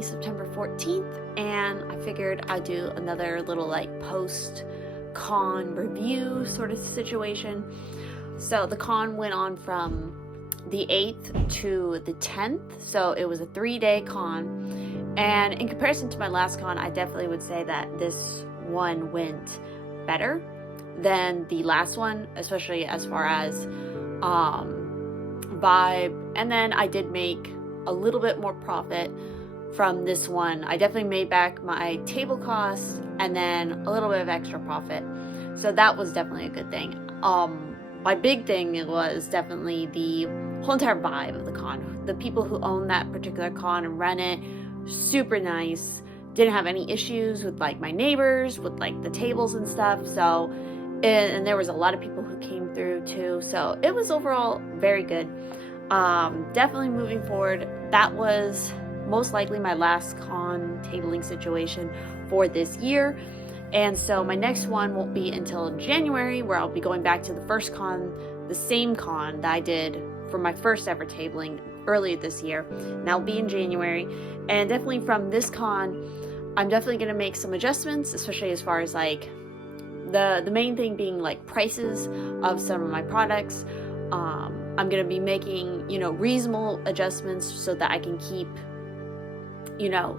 currently September 14th, and I figured I'd do another little like post-con review sort of situation. So the con went on from the 8th to the 10th, so it was a 3-day con. And in comparison to my last con, I definitely would say that this one went better than the last one, especially as far as vibe. And then I did make a little bit more profit from this one. I definitely made back my table costs and then a little bit of extra profit, so that was definitely a good thing. My big thing was definitely the whole entire vibe of the con. The people who own that particular con and run it, super nice. Didn't have any issues with like my neighbors, with like the tables and stuff. So, and there was a lot of people who came through too. So it was overall very good. Definitely moving forward, that was most likely my last con tabling situation for this year. And so my next one won't be until January, where I'll be going back to the first con, the same con that I did for my first ever tabling earlier this year. And that'll be in January. And definitely from this con, I'm definitely going to make some adjustments, especially as far as like the main thing being like prices of some of my products. I'm going to be making, reasonable adjustments so that I can keep,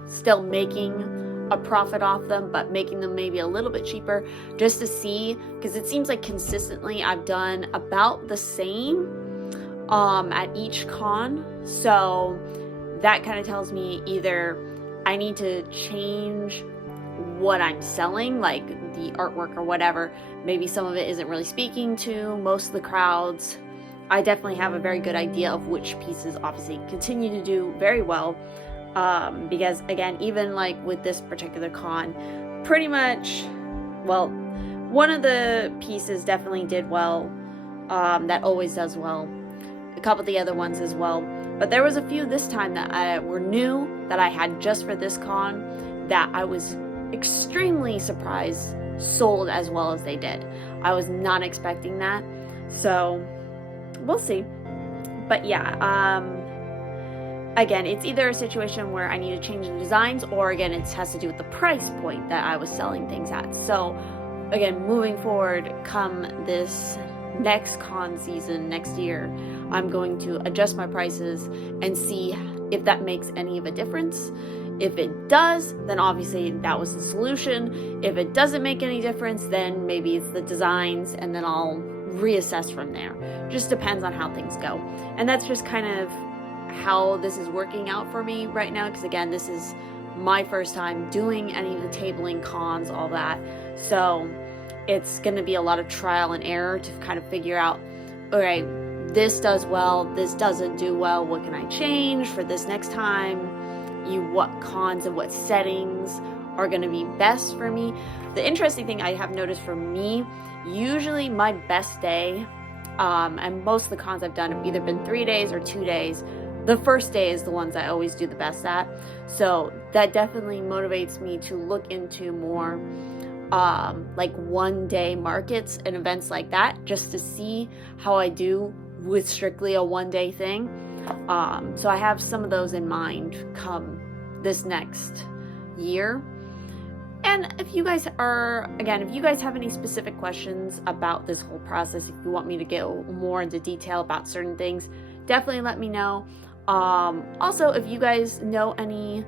still making a profit off them, but making them maybe a little bit cheaper, just to see, because it seems like consistently I've done about the same at each con. So that kind of tells me either I need to change what I'm selling, like the artwork or whatever. Maybe some of it isn't really speaking to most of the crowds. I definitely have a very good idea of which pieces obviously continue to do very well. Because again, even like with this particular con, pretty much, well, one of the pieces definitely did well, that always does well, a couple of the other ones as well, but there was a few this time that were new that I had just for this con that I was extremely surprised sold as well as they did. I was not expecting that, so we'll see. But yeah, again, it's either a situation where I need to change the designs, or again, it has to do with the price point that I was selling things at. So again, moving forward, come this next con season next year, I'm going to adjust my prices and see if that makes any of a difference. If it does, then obviously that was the solution. If it doesn't make any difference, then maybe it's the designs, and then I'll reassess from there. Just depends on how things go. And that's just kind of how this is working out for me right now, because again, this is my first time doing any of the tabling, cons, all that, so it's going to be a lot of trial and error to kind of figure out, okay, this does well, this doesn't do well, what can I change for this next time, what cons and what settings are going to be best for me. The interesting thing I have noticed for me, usually my best day, and most of the cons I've done have either been 3 days or 2 days. The first day is the ones I always do the best at. So that definitely motivates me to look into more like 1-day markets and events like that, just to see how I do with strictly a 1-day thing. So I have some of those in mind come this next year. And if you guys have any specific questions about this whole process, if you want me to go more into detail about certain things, definitely let me know. Also, if you guys know any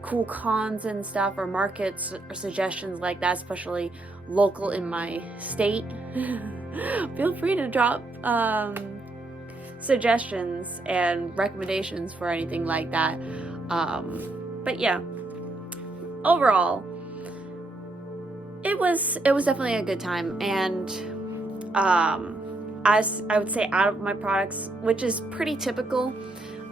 cool cons and stuff, or markets or suggestions like that, especially local in my state, feel free to drop suggestions and recommendations for anything like that. But yeah, overall, it was definitely a good time. And as I would say, out of my products, which is pretty typical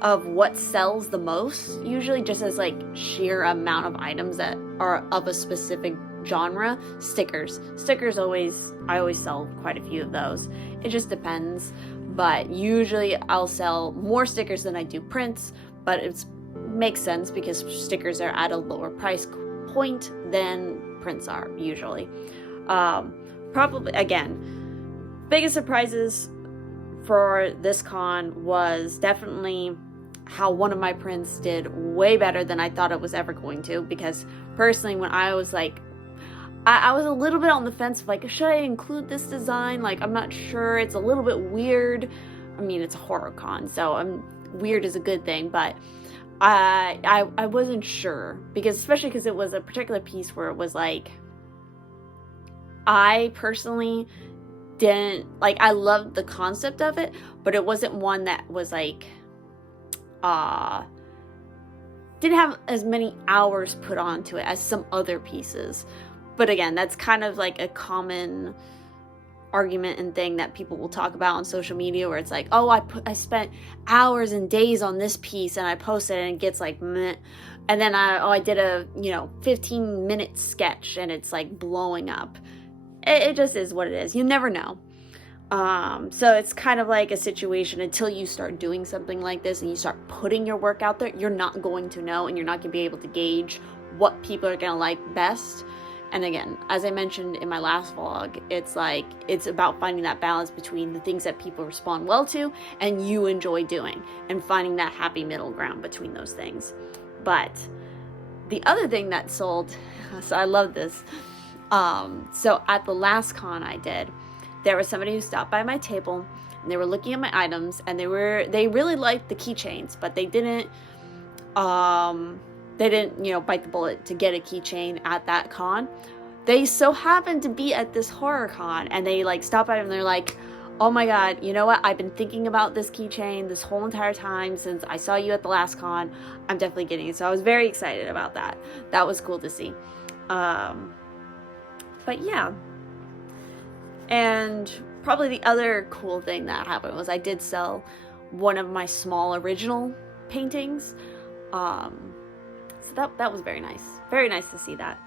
of what sells the most, usually just as like sheer amount of items that are of a specific genre, stickers I always sell quite a few of those. It just depends, but usually I'll sell more stickers than I do prints, but it makes sense because stickers are at a lower price point than prints are usually. Probably, again, biggest surprises for this con was definitely how one of my prints did way better than I thought it was ever going to, because personally, when I was like, I was a little bit on the fence of like, should I include this design? Like, I'm not sure. It's a little bit weird. I mean, it's a horror con, so weird is a good thing, but I wasn't sure, because especially because it was a particular piece where it was like, I personally didn't like, I loved the concept of it, but it wasn't one that was like, didn't have as many hours put onto it as some other pieces. But again, that's kind of like a common argument and thing that people will talk about on social media, where it's like, oh, I spent hours and days on this piece and I posted it and it gets like meh. And then I did a 15-minute sketch and it's like blowing up. It just is what it is. You never know. So it's kind of like a situation, until you start doing something like this and you start putting your work out there, you're not going to know, and you're not going to be able to gauge what people are going to like best. And again, as I mentioned in my last vlog, it's about finding that balance between the things that people respond well to and you enjoy doing, and finding that happy middle ground between those things. But the other thing that sold, so I love this. So at the last con I did, there was somebody who stopped by my table and they were looking at my items, and they really liked the keychains, but they didn't bite the bullet to get a keychain at that con. They so happened to be at this horror con, and they like stopped by and they're like, oh my god, you know what? I've been thinking about this keychain this whole entire time since I saw you at the last con. I'm definitely getting it. So I was very excited about that. That was cool to see. But yeah. And probably the other cool thing that happened was I did sell one of my small original paintings. So that was very nice. Very nice to see that.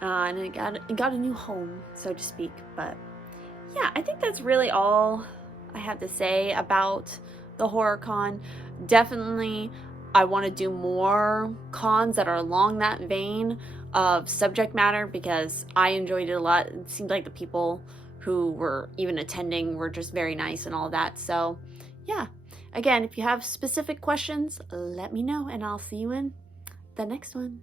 And it got a new home, so to speak. But yeah, I think that's really all I have to say about the horror con. Definitely, I want to do more cons that are along that vein of subject matter, because I enjoyed it a lot. It seemed like the people who were even attending were just very nice and all that. So yeah, again, if you have specific questions, let me know, and I'll see you in the next one.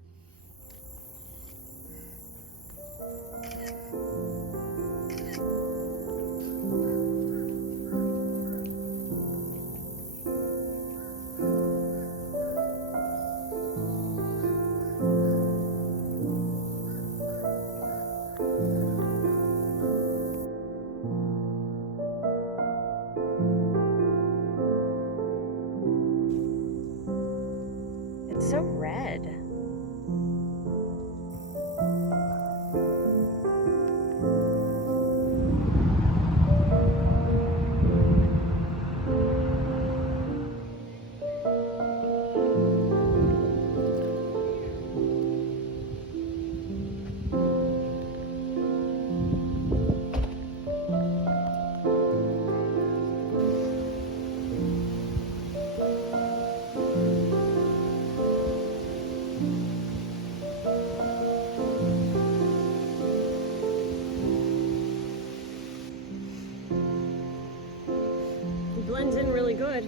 It's so red. Blends in really good.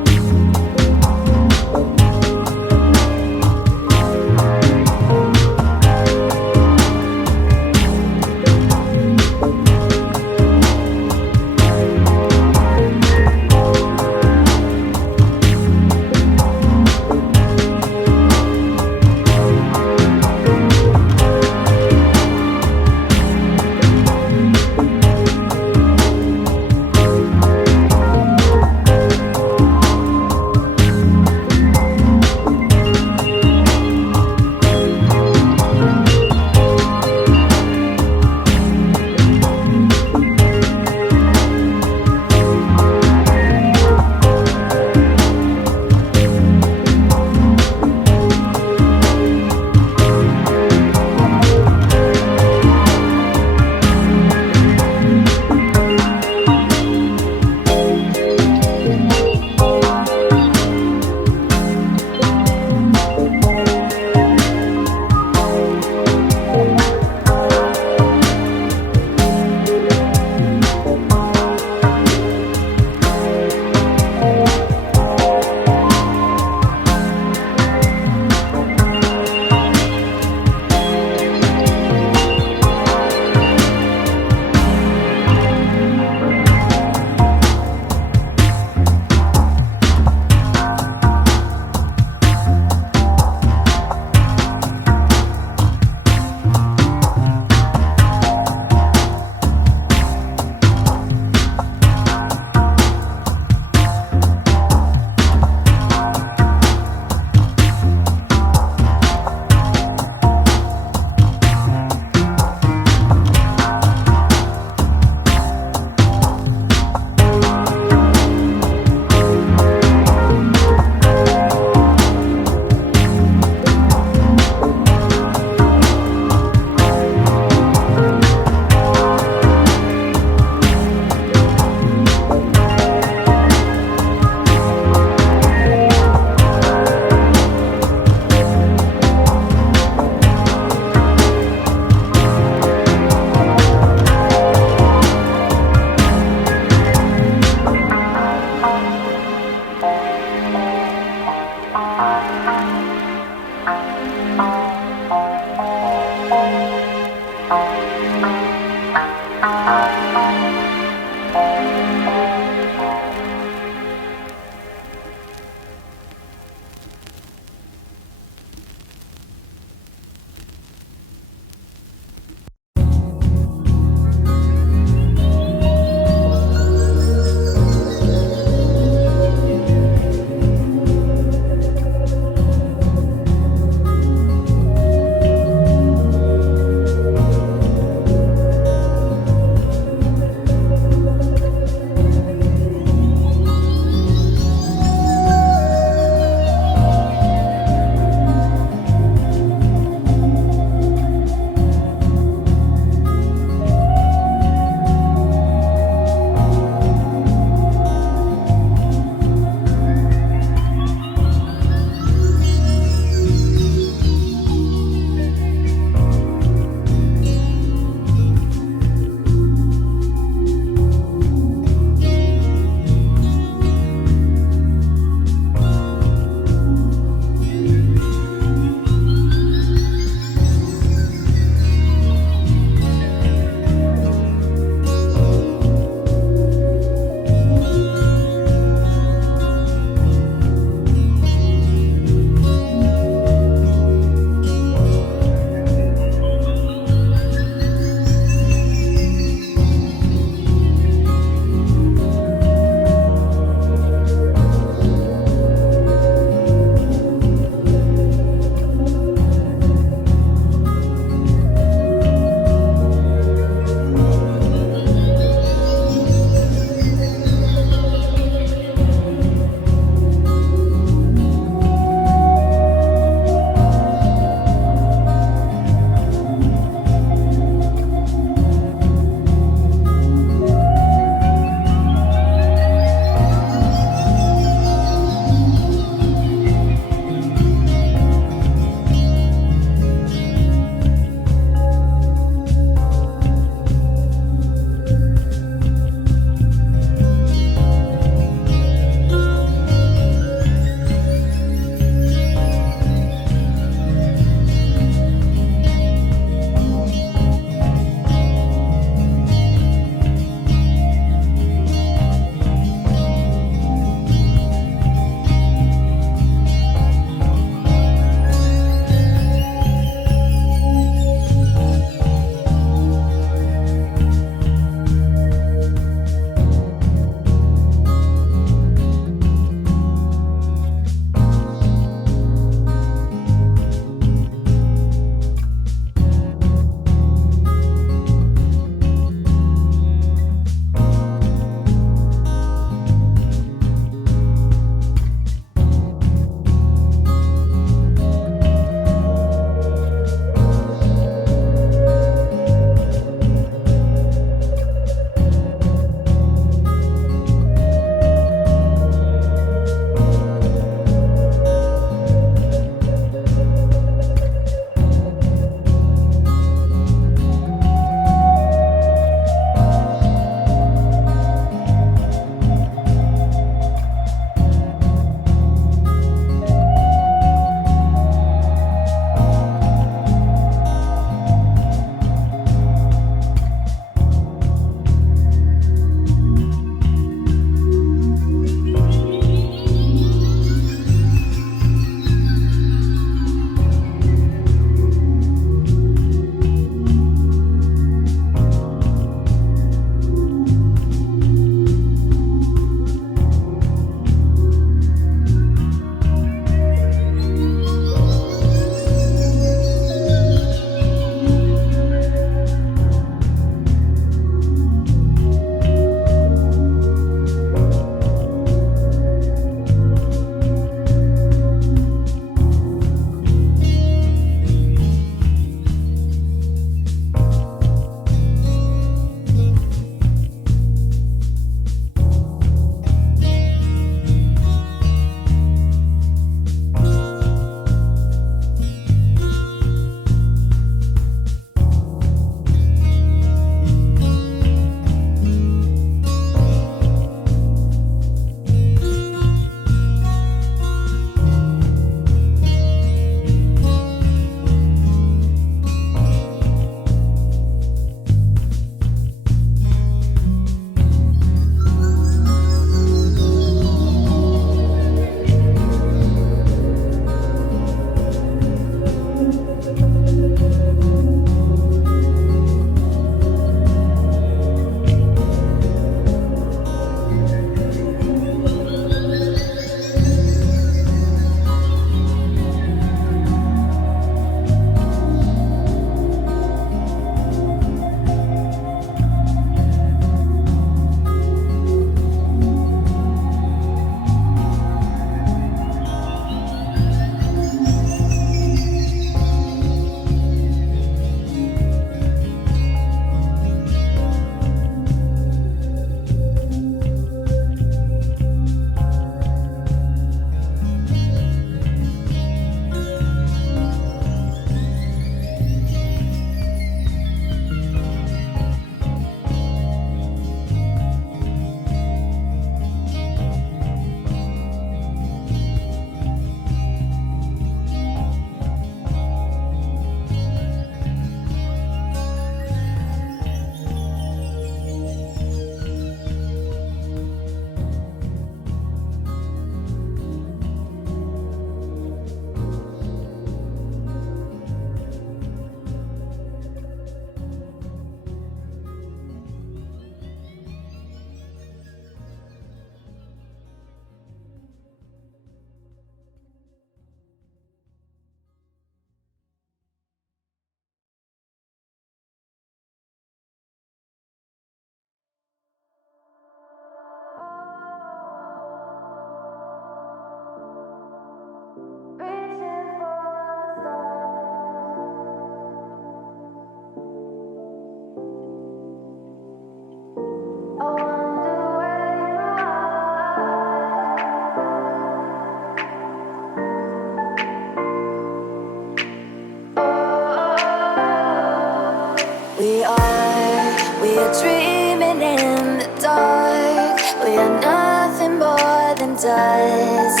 We are dreaming in the dark. We are nothing more than dust.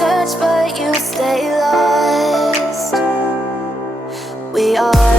Search but you stay lost. We are